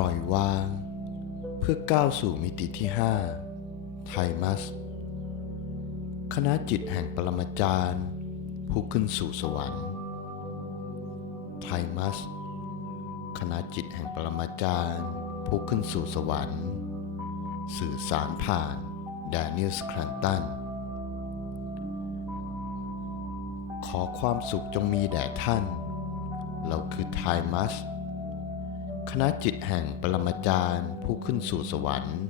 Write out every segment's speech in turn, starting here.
ล่อยวาง เพื่อก้าวสู่มิติที่ 5 ไทมัส คณะจิตแห่งปรมาจารย์ผู้ขึ้นสู่สวรรค์ ไทมัส คณะจิตแห่งปรมาจารย์ผู้ขึ้นสู่สวรรค์ สื่อสารผ่านแดเนียลสครันตัน ขอความสุขจงมีแด่ท่าน เราคือไทมัส คณะจิตแห่งปรมาจารย์ผู้ขึ้นสู่สวรรค์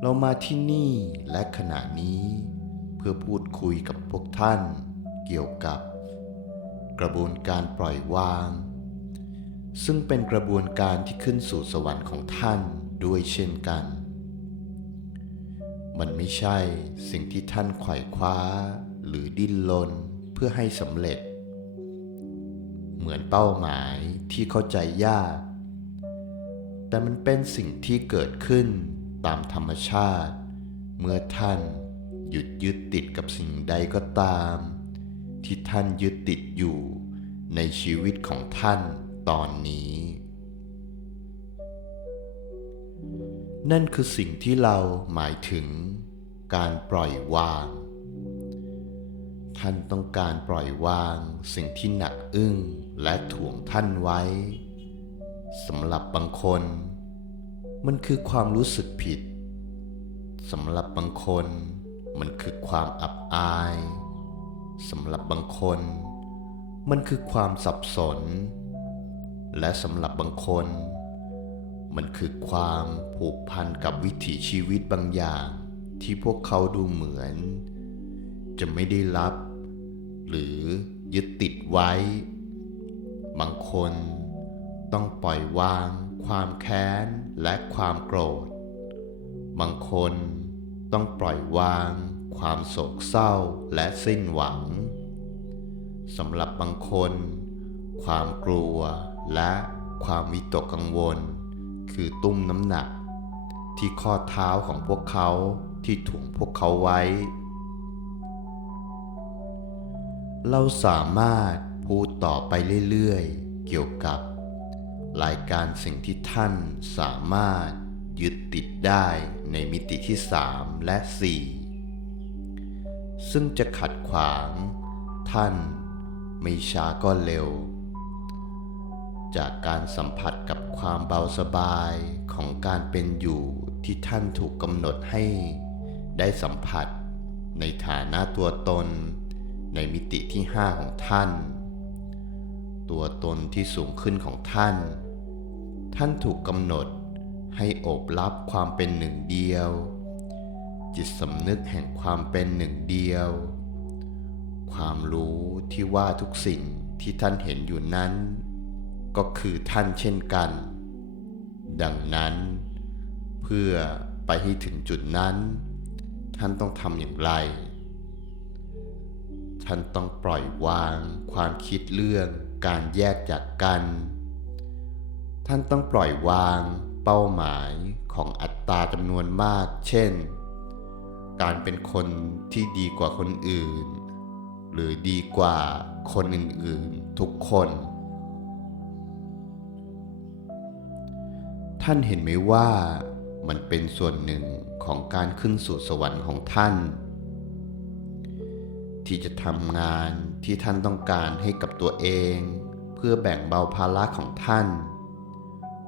เรามาที่นี่และขณะนี้เพื่อพูดคุยกับพวกท่านเกี่ยวกับ กระบวนการปล่อยวาง ซึ่งเป็นกระบวนการที่ขึ้นสู่สวรรค์ของท่านด้วยเช่นกัน มันไม่ใช่สิ่งที่ท่านไขว่คว้าหรือดิ้นรนเพื่อให้สำเร็จ เหมือนเป้าหมายที่เข้าใจยาก แต่มันเป็นสิ่งที่เกิดขึ้นตามธรรมชาติ เมื่อท่านหยุดยึดติดกับสิ่งใดก็ตาม ที่ท่านยึดติดอยู่ในชีวิตของท่านตอนนี้ นั่นคือสิ่งที่เราหมายถึงการปล่อยวาง ท่านต้องการปล่อยวางสิ่งที่หนักอึ้งและถ่วงท่านไว้สำหรับบางคน มันคือความรู้สึกผิดสำหรับบางคน มันคือความอับอายสำหรับบางคน มันคือความสับสน และสำหรับบางคน มันคือความผูกพันกับวิถีชีวิตบางอย่างที่พวกเขาดูเหมือน จะไม่ได้รับ หรือยึดติดไว้ บางคนต้องปล่อยวางความแค้นและความโกรธ บางคนต้องปล่อยวางความโศกเศร้าและสิ้นหวัง สำหรับบางคน ความกลัวและความวิตกกังวล คือตุ้มน้ำหนัก ที่ข้อเท้าของพวกเขาที่ถ่วงพวกเขาไว้ เราสามารถพูดต่อไปเรื่อยๆ เกี่ยวกับ รายการสิ่งที่ท่านสามารถยึดติดได้ในมิติที่ 3 และ 4 ซึ่งจะขัดขวาง ท่านไม่ช้าก็เร็ว จากการสัมผัสกับความเบาสบายของการเป็นอยู่ที่ท่านถูกกำหนดให้ ได้สัมผัสในฐานะตัวตน ในมิติที่ 5 ของท่าน ตัวตนที่สูงขึ้นของท่าน ท่านถูกกำหนดให้โอบรับความเป็นหนึ่งเดียว จิตสำนึกแห่งความเป็นหนึ่งเดียว ความรู้ที่ว่าทุกสิ่งที่ท่านเห็นอยู่นั้น ก็คือท่านเช่นกัน ดังนั้น เพื่อไปให้ถึงจุดนั้น ท่านต้องทำอย่างไร ท่านต้องปล่อยวาง ความคิดเรื่องการแยกจากกัน ท่านต้องปล่อยวางเป้าหมายของอัตราจำนวนมาก เช่น การเป็นคนที่ดีกว่าคนอื่น หรือดีกว่าคนอื่นๆทุกคน ท่านเห็นไหมว่ามันเป็นส่วนหนึ่งของการขึ้นสู่สวรรค์ของท่าน ที่จะทำงานที่ท่านต้องการให้กับตัวเอง เพื่อแบ่งเบาภาระของท่าน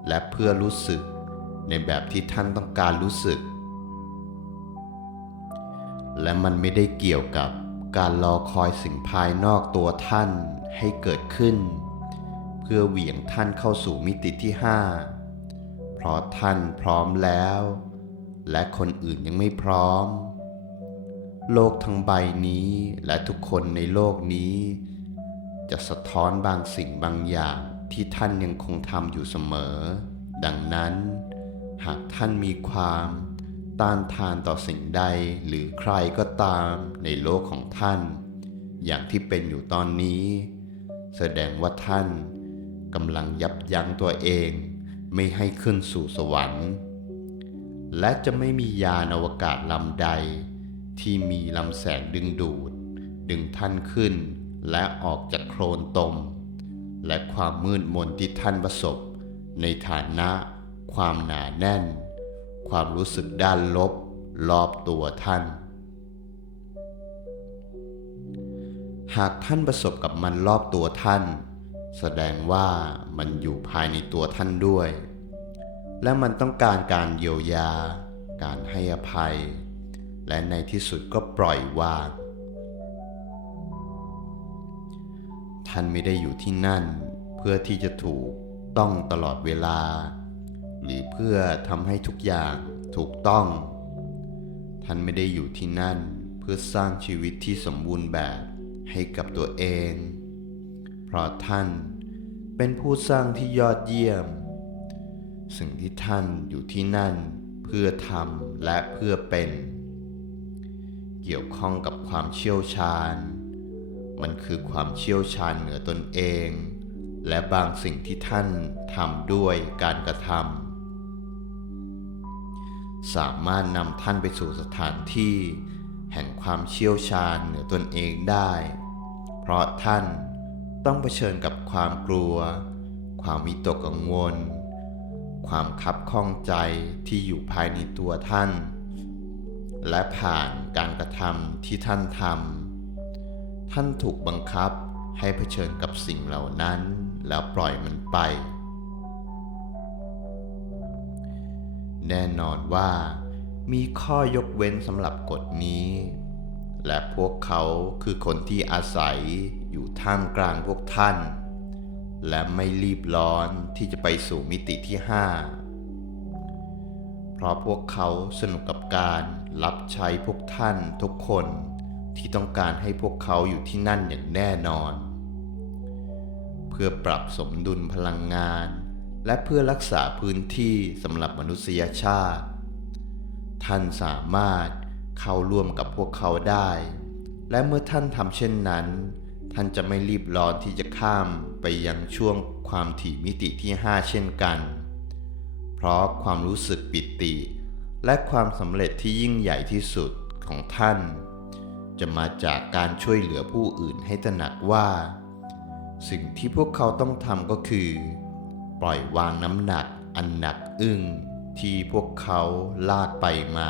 และเพื่อรู้สึกในแบบที่ท่านต้องการรู้สึก และมันไม่ได้เกี่ยวกับการรอคอยสิ่งภายนอกตัวท่านให้เกิดขึ้น เพื่อเหวี่ยงท่านเข้าสู่มิติที่ห้าเพราะท่านพร้อมแล้ว และคนอื่นยังไม่พร้อม โลกทั้งใบนี้และทุกคนในโลกนี้ จะสะท้อนบางสิ่งบางอย่างที่ท่านยังคงทำอยู่เสมอ ดังนั้น หากท่านมีความต้านทานต่อสิ่งใดหรือใครก็ตามในโลกของท่าน อย่างที่เป็นอยู่ตอนนี้ แสดงว่าท่านกำลังยับยั้งตัวเองไม่ให้ขึ้นสู่สวรรค์ และจะไม่มียานอวกาศลำใด ที่มีลำแสงดึงดูด ดึงท่านขึ้น และออกจากโคลนตม และความมืดมนที่ท่านประสบ ในฐานะ ความหนาแน่น ความรู้สึกด้านลบ รอบตัวท่าน หากท่านประสบกับมันรอบตัวท่าน แสดงว่ามันอยู่ภายในตัวท่านด้วย และมันต้องการการเยียวยา การให้อภัย และในที่สุดก็ปล่อยวาง ท่านไม่ได้อยู่ที่นั่น เพื่อที่จะถูกต้องตลอดเวลา หรือเพื่อทำให้ทุกอย่างถูกต้อง ท่านไม่ได้อยู่ที่นั่นเพื่อสร้างชีวิตที่สมบูรณ์แบบให้กับตัวเอง เพราะท่านเป็นผู้สร้างที่ยอดเยี่ยม สิ่งที่ท่านอยู่ที่นั่น เพื่อทำและเพื่อเป็น เกี่ยวข้องกับความเชี่ยวชาญ มันคือความเชี่ยวชาญเหนือตนเอง และบางสิ่งที่ท่านทำด้วยการกระทำสามารถนำท่านไปสู่สถานที่ แห่งความเชี่ยวชาญเหนือตนเองได้ เพราะท่านต้องเผชิญกับความกลัว ความวิตกกังวล ความคับข้องใจที่อยู่ภายในตัวท่าน และผ่านการกระทำที่ท่านทำท่านถูกบังคับให้เผชิญกับสิ่งเหล่านั้น แล้วปล่อยมันไป แน่นอนว่ามีข้อยกเว้นสำหรับกฎนี้ และพวกเขาคือคนที่อาศัยอยู่ท่ามกลางพวกท่าน และไม่รีบร้อนที่จะไปสู่มิติที่ห้า เพราะพวกเขาสนุกกับการรับใช้พวกท่านทุกคนที่ต้องการให้พวกเขาอยู่ที่นั่นอย่างแน่นอน เพื่อปรับสมดุลพลังงาน และเพื่อรักษาพื้นที่สำหรับมนุษยชาติ ท่านสามารถเข้าร่วมกับพวกเขาได้ และเมื่อท่านทำเช่นนั้น ท่านจะไม่รีบร้อนที่จะข้ามไปยังช่วงความถี่มิติที่ 5 เช่นกัน เพราะความรู้สึกปิติ และความสำเร็จที่ยิ่งใหญ่ที่สุดของท่าน จะมาจากการช่วยเหลือผู้อื่นให้ตระหนักว่า สิ่งที่พวกเขาต้องทำก็คือ ปล่อยวางน้ำหนักอันหนักอึ้งที่พวกเขาลากไปมา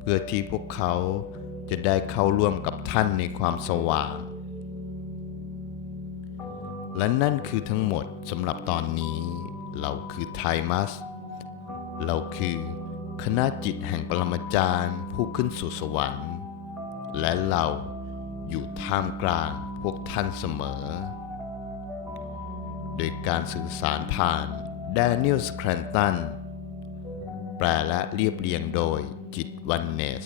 เพื่อที่พวกเขาจะได้เข้าร่วมกับท่านในความสว่าง และนั่นคือทั้งหมดสำหรับตอนนี้ เราคือไทมัส เราคือคณะจิตแห่งปรมาจารย์ผู้ขึ้นสู่สวรรค์ และเราอยู่ท่ามกลางพวกท่านเสมอ โดยการสื่อสารผ่านแดเนียลสแครนตัน แปลและเรียบเรียงโดยจิตวันเนส